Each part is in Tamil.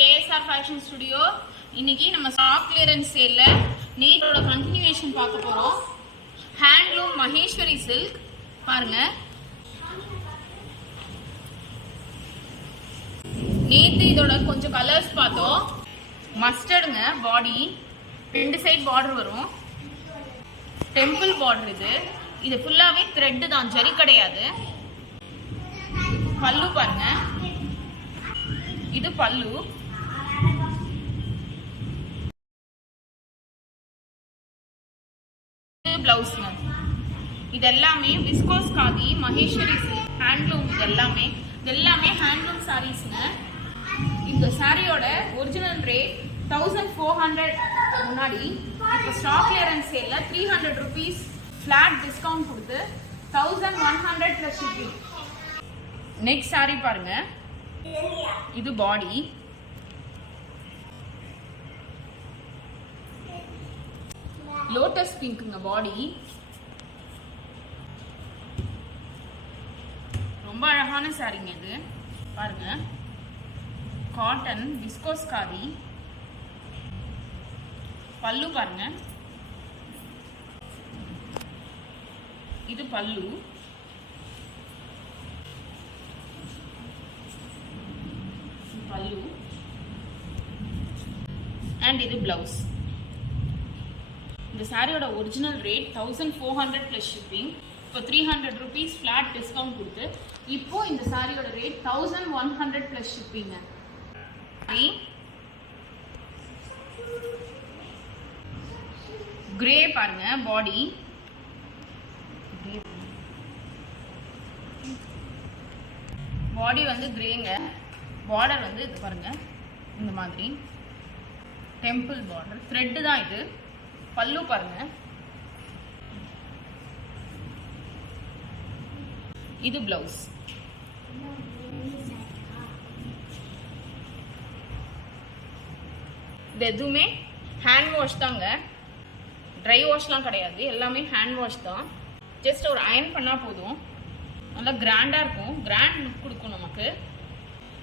KSR Fashion Studio. இன்னைக்கு நம்ம ஸ்டாக் கிளியரன்ஸ் சேல்ல நேத்தோட கண்டினியூவேஷன் பார்க்க போறோம். ஹேண்ட்லூம் மகேஸ்வரி சில்க் பாருங்க. நேத்து இதோட கொஞ்சம் கலர்ஸ் பார்த்தோம். மஸ்டர்டுங்க பாடி, ரெண்டு சைடு பார்டர் வரும். டெம்பிள் பார்டர் இது ஃபுல்லாவே த்ரெட் தான், ஜரி கிடையாது. பல்லு பாருங்க, இது பல்லு. பிளவுஸ்ங்க. இது எல்லாமே viscose khadi Maheswari silk handloom. இது எல்லாமே ஹேண்ட்லூம் சாரீஸ்ங்க. இந்த சாரியோட ஒரிஜினல் ரேட் 1400 முன்னாடி. இப்போ ஸ்டாக் கிளியரன்ஸ் சேல்ல 300 rupees ஃபிளாட் டிஸ்கவுண்ட் கொடுத்து 1100 plus shipping. நெக்ஸ்ட் சாரி பாருங்க, இது பாடி. லோட்டஸ் பிங்க்ங்க பாடி. ரொம்ப அழகான சாரிங்க இது பாருங்க. Cotton viscose khadi. பல்லு பாருங்க, இது பல்லு. பல்லு அண்ட் இது பிளவுஸ். இந்த சாரியோட ஒரிஜினல் ரேட் 1400 plus shipping. இப்போ 300 rupees ஃபிளாட் டிஸ்கவுண்ட் கொடுத்து இப்போ இந்த சாரியோட ரேட் 1100 plus shipping. கிரே பாருங்க பாடி. பாடி வந்து கிரேங்க. பார்டர் வந்து இது பாருங்க, இந்த மாதிரி டெம்பிள் பார்டர். த்ரெட் தான் இது. பல்லு பாருங்க, இது பிளவுஸ். இது எதுவுமே ஹேண்ட் வாஷ் தாங்க, ட்ரை வாஷ்லாம் கிடையாது. எல்லாமே ஹேண்ட் வாஷ் தான். ஜஸ்ட் ஒரு அயன் பண்ணா போதும். நல்லா கிராண்டா இருக்கும், கிராண்ட் லுக் கொடுக்கும் நமக்கு.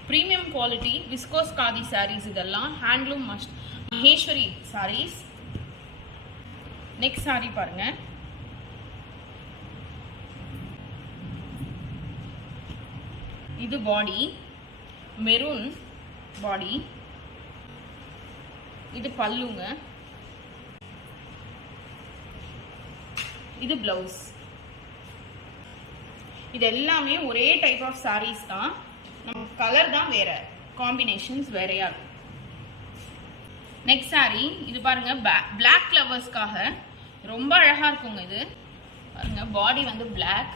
Premium quality viscose khadi saris. இதெல்லாம் ஹேண்ட்லூம் மகேஸ்வரி சாரீஸ். நெக்ஸ்ட் சாரி பாருங்க, இது பாடி மெரூன் பாடி. இது பல்லுங்க, இது பிளவுஸ். இது எல்லாமே ஒரே டைப் ஆஃப் சாரீஸ் தான், நம்ம கலர் தான் வேற, காம்பினேஷன்ஸ் வேறையா இருக்கும். நெக்ஸ்ட் சாரி இது பாருங்க, பிளாக் லவர்ஸ்க்காக ரொம்ப அழகா இருக்குங்க. இது பாருங்க, பாடி வந்து பிளாக்.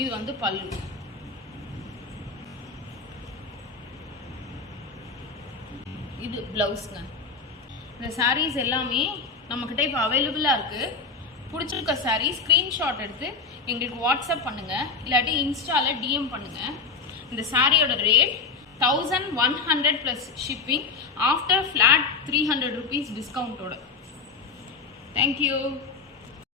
இது வந்து பல்லு. இது பிளவுஸ்ங்க. இந்த சாரீஸ் எல்லாமே நம்மக்கிட்ட இப்போ அவைலபிளா இருக்கு. பிடிச்சிருக்க சாரீ ஸ்கிரீன்ஷாட் எடுத்து எங்களுக்கு வாட்ஸ்அப் பண்ணுங்க, இல்லாட்டி இன்ஸ்டால டிஎம் பண்ணுங்க. இந்த சாரியோட rate 1100 plus shipping after flat 300 rupees discount. Thank you.